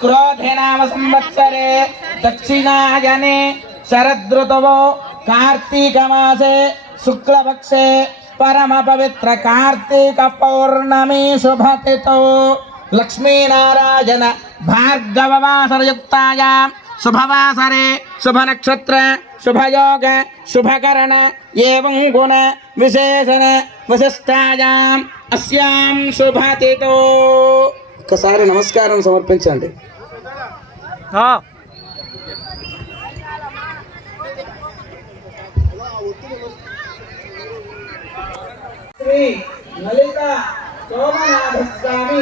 क्रोधे नाम संवत्सरे दक्षिणायने शरदृतवो कार्तिकमासे, शुक्लपक्षे परम पवित्र कार्तिक पौर्णमी शुभतिथौ। लक्ष्मीनारायण भार्गववासरयुक्तायां, शुभवासरे शुभ नक्षत्र शुभयोग, शुभकरण एवं गुण विशेषण विशिष्टायाम् अस्याम शुभतितो ఒకసారి నమస్కారం సమర్పించండి. శ్రీ లలిత సోమనాథ స్వామి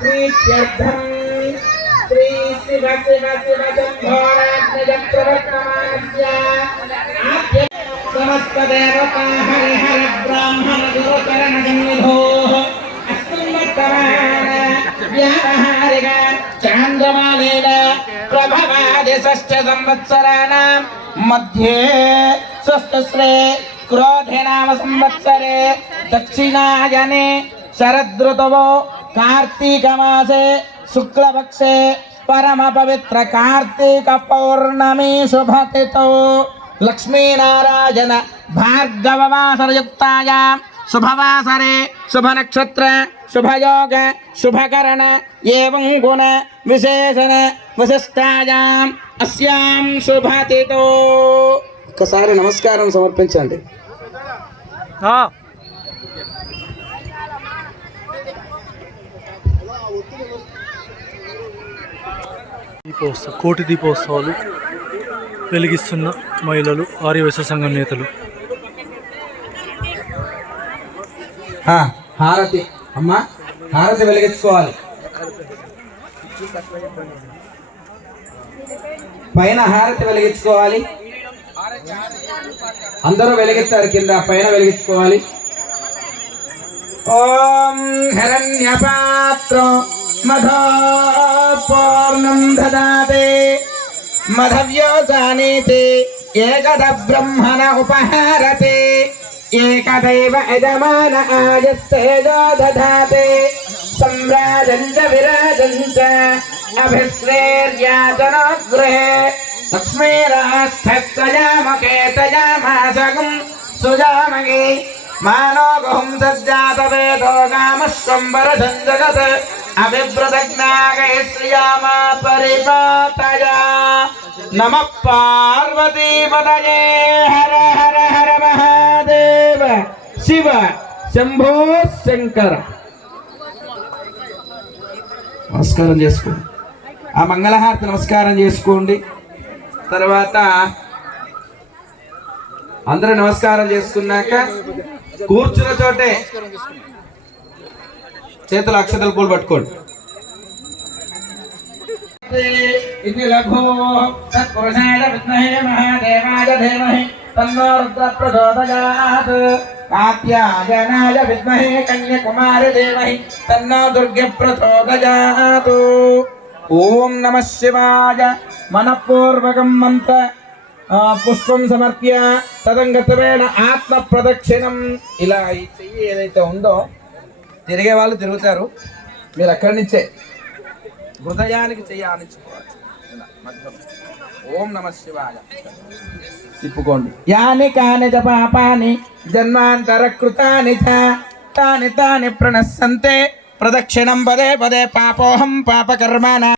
ప్రీత్యర్థం శ్రీ శివ శివ శివ శంభోరాత్మజ ప్రవర్తమానస్య ఆద్య సమస్త దేవతా హరి హర బ్రాహ్మణ గురుచరణ సన్నిధో विद्यमानेन प्रभवादि संवत्सराणां मध्ये स्वस्तस्रे क्रोधे नाम संवत्सरे, दक्षिणायने शरद्रुतवो कार्तिकमासे शुक्लपक्षे परम पवित्र परमपवित्र कार्तीकपौर्णमी शुभतितौ लक्ष्मीनारायण भार्गववासरयुक्तायाम् శుభవాసరే శుభనక్షత్ర శుభయోగ శుభకరణ ఏవం గుణ విశేషణ విశిష్టాయాం అస్యాం శుభతితో ఒకసారి నమస్కారం సమర్పించండి. దీపోత్సవ కోటి దీపోత్సవాలు వెలిగిస్తున్న మహిళలు ఆర్యవైశ్య సంఘం నేతలు ఆ, హారతి. అమ్మా హారతి వెలిగించుకోవాలి. పైన హారతి వెలిగించుకోవాలి. అందరూ వెలిగిస్తారు కింద పైన వెలిగించుకోవాలి. ఓం హిరణ్యపాత్ర మధో పూర్ణం దదాతే మధవ్యో జానీతే ఏకద బ్రహ్మణ ఉపహారతే. एकदैव यजमान आयस्तेजो दधाते। सम्राजम् च विराजम् च अभिश्रेर्याचनोग्रहे लक्ष्मीरास्थयामकेतयामासगम् सुजामगे मानो बहुम् सज्जातवेदो कामस्वम्बरसञ्जगत् अभिव्रतज्ञागैश्रियामा परिपातया। नमः पार्वतीपदये हर हर हर महा శివ శంభో శంకర. నమస్కారం చేసుకోండి ఆ మంగళహారతి నమస్కారం చేసుకోండి. తర్వాత అందరూ నమస్కారం చేసుకున్నాక కూర్చున్న చోటే చేతులు అక్షతలు పూలు పట్టుకోండి. ఇది లఘు తత్పురుషాయ విద్మహే మహాదేవాయ ధీమహి తన్నో రుద్ర ప్రచోదయాత్ కాత్యాయనాయ విద్మహే కన్యకుమారి ధీమహి తన్నో దుర్గ ప్రచోదయాత్ ఓం నమ శివాయ మనపూర్వకం మంత పుష్పం సమర్ప్య తదంగతమైన ఆత్మ ప్రదక్షిణం ఇలా చెయ్యి ఏదైతే ఉందో తిరిగే వాళ్ళు తిరుగుతారు మీరు అక్కడి నుంచే హృదయానికి చెయ్యి ఆనించుకోవాలి మధ్యలో. ఓం నమ శివాయ. తిప్పుకోండి. యాని కాని పాపాని జన్మాంతర కృతాని తాని తాని ప్రణశ్యంతే. ప్రదక్షిణం పదే పదే పాపోహం పాపకర్మాణ